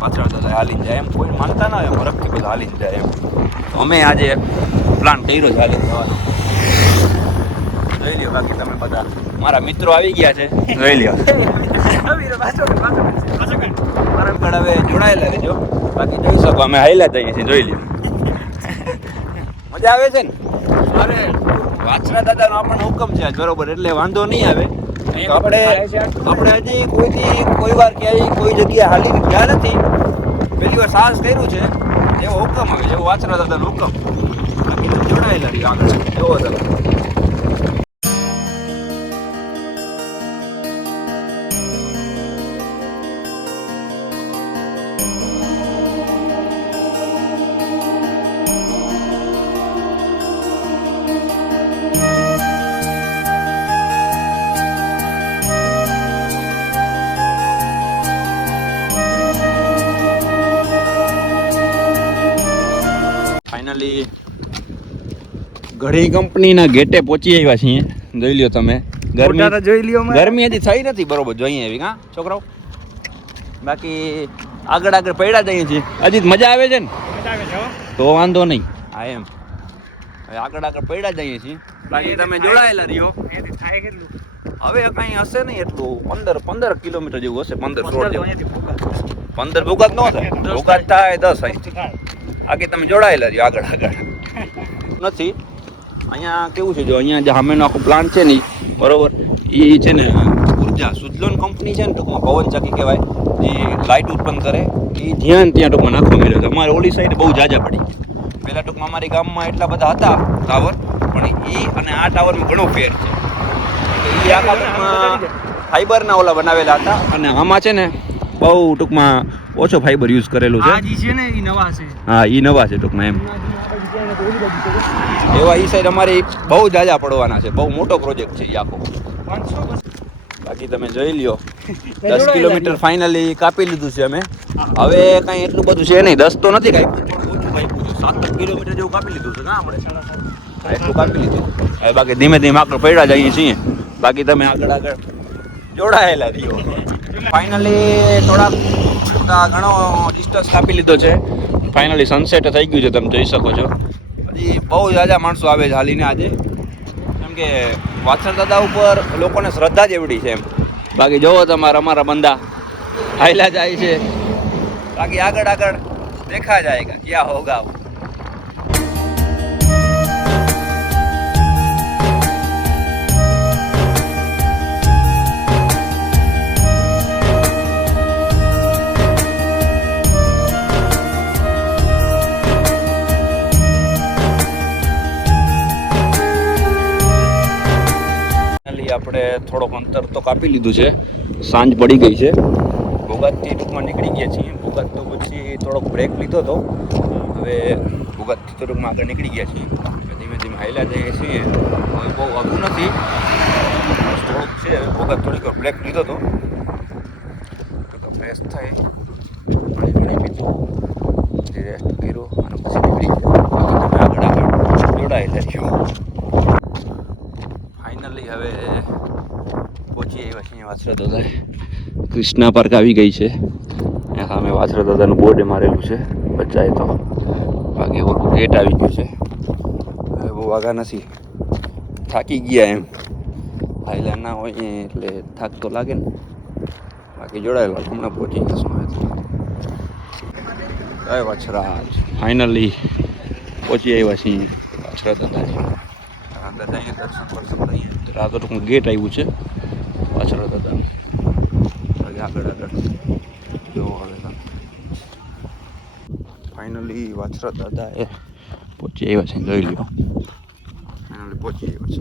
પાછળ દાદા હાલીને જાય એમ કોઈ માનતા ના હોય મરકથી બધા હાલીને જાય એમ. અમે આજે પ્લાન કર્યો છે હાલીને જવાનો. જોઈ લ્યો બાકી તમે બધા મારા મિત્રો આવી ગયા છે જોઈ લ્યો. બરાબર હવે જોડાયેલા રહેજો બાકી જોઈ શકો અમે હાઈલા જઈએ છીએ જોઈ લ્યો. મજા આવે છે ને? અરે વાછરા દાદાનો આપણને હુકમ છે બરોબર એટલે વાંધો નહીં આવે. આપણે હજી કોઈ વાર ક્યાંય કોઈ જગ્યાએ હાલી ગયા નથી. પહેલી વાર સાહસ કર્યું છે એવો હુકમ આવે એવો વાછરા દાદાનો હુકમ. બાકી જોડાયેલા રહ્યો આગળ એવો દાદા. ફાઇનલી ઘણી કંપનીના ગેટે પહોંચી આવ્યા છીએ જોઈ લ્યો તમે. ગરમી હજી થઈ નથી બરોબર જોઈએ એવી હા છોકરાઓ. બાકી આગળ પડ્યા જઈએ છીએ. હજી મજા આવે છે ને? તો વાંધો નહીં. હા એમ હવે આગળ પડ્યા જઈએ છીએ. બાકી તમે જોડાયેલા રહ્યો. હવે કઈ હશે નહીં એટલું 15 કિલોમીટર જેવું હશે. 15-16 જેવું. 15 ભૂગાત ન થાય. ભૂગાત થાય 10 થાય. બાકી તમે જોડાયેલા રહ્યો આગળ નથી. અહીંયા કેવું છે જો અહીંયા જે સામેનો આખો પ્લાન્ટ છે ને બરોબર એ છે ને ઉર્જા સુઝલોન કંપની છે ને ટૂંકમાં પવન ચક્કી કહેવાય જે લાઇટ ઉત્પન્ન કરે એ જ્યાં ત્યાં ટૂંકમાં નાખવા મળ્યો છે. અમારે ઓલી સાઈડ બહુ જાજા પડી. પહેલાં ટૂંકમાં અમારી ગામમાં એટલા બધા હતા ટાવર પણ એ અને આ ટાવરમાં ઘણો ફેર છે. એ આખા ટૂંકમાં ફાઈબરના ઓલા બનાવેલા હતા અને આમાં છે ને બહુ ટૂંકમાં ઓછો ફાઈબર યુઝ કરેલું છે. હા એ નવા છે ટૂંકમાં એમ. એવા એ સાઈડ અમારે બહુ જાજા પડવાના છે. બહુ મોટો પ્રોજેક્ટ છે એ આખો. બાકી તમે જોઈ લ્યો 10 કિલોમીટર ફાઇનલી કાપી લીધું છે અમે. હવે કાંઈ એટલું બધું છે નહીં. 10 તો નથી કાપ્યું થોડું ઓછું કાપ્યું છે. 7 કિલોમીટર જેવું કાપી લીધું છે ના આપણે એટલું કાપી લીધું. હવે બાકી ધીમે ધીમે આગળ પડ્યા જઈએ છીએ. બાકી તમે આગળ જોડાયેલા રહ્યો. ફાઇનલી થોડાક ઘણો ડિસ્ટન્સ કાપી લીધો છે. ફાઇનલી સનસેટ થઈ ગયું છે તમે જોઈ શકો છો. હજી બહુ જાજા માણસો આવે છે હાલીને આજે કેમ કે વાછર દાદા ઉપર લોકોને શ્રદ્ધા જ એવડી છે એમ. બાકી જોવો તમારા અમારા બંદા હાઈલા જાય છે. બાકી આગળ દેખા જાયગા ક્યાં હોગા. આપણે થોડોક અંતર તો કાપી લીધું છે. સાંજ પડી ગઈ છે. ભોગાતથી ટૂંકમાં નીકળી ગયા છીએ. ભોગાત તો પછી થોડોક બ્રેક લીધો હતો. હવે ભોગાતથી તો ટૂંકમાં આગળ નીકળી ગયા છીએ. ધીમે ધીમે હાઈલા જઈએ છીએ. હવે બહુ આગું નથી થોડુંક છે. ભોગાત થોડીક બ્રેક લીધો હતો ફ્રેશ થાય પાણી પીધું રેસ્ટ કર્યો અને પછી નીકળી ગયા. આગળ જોડાયેલા છું. ફાઇનલી હવે પહોંચી આવ્યા છીએ વાછરા દાદા. કૃષ્ણા પાર્ક આવી ગઈ છે. ત્યાં સામે વાછરા દાદાનું બોર્ડ મારેલું છે બચ્ચાએ તો. બાકી ઓલું ગેટ આવી ગયું છે. હવે બહુ આગા નથી. થાકી ગયા એમ. હાઈલા ના હોય એટલે થાક તો લાગે ને. બાકી જોડાયેલા હમણાં પહોંચી જશું. જય વાછરા. ફાઇનલી પહોંચી આવ્યા છીએ વાછરા દાદા. અંદર જઈએ દર્શન કરશું લઈએ. આ તો ટૂંકમાં ગેટ આવ્યું છે વાછરા દાદા. આગળ જોવો હવે ફાઇનલી વાછરા દાદા એ પહોંચી આવ્યા છે જોઈ લ્યો. ફાઇનલી પહોંચી આવ્યા છે.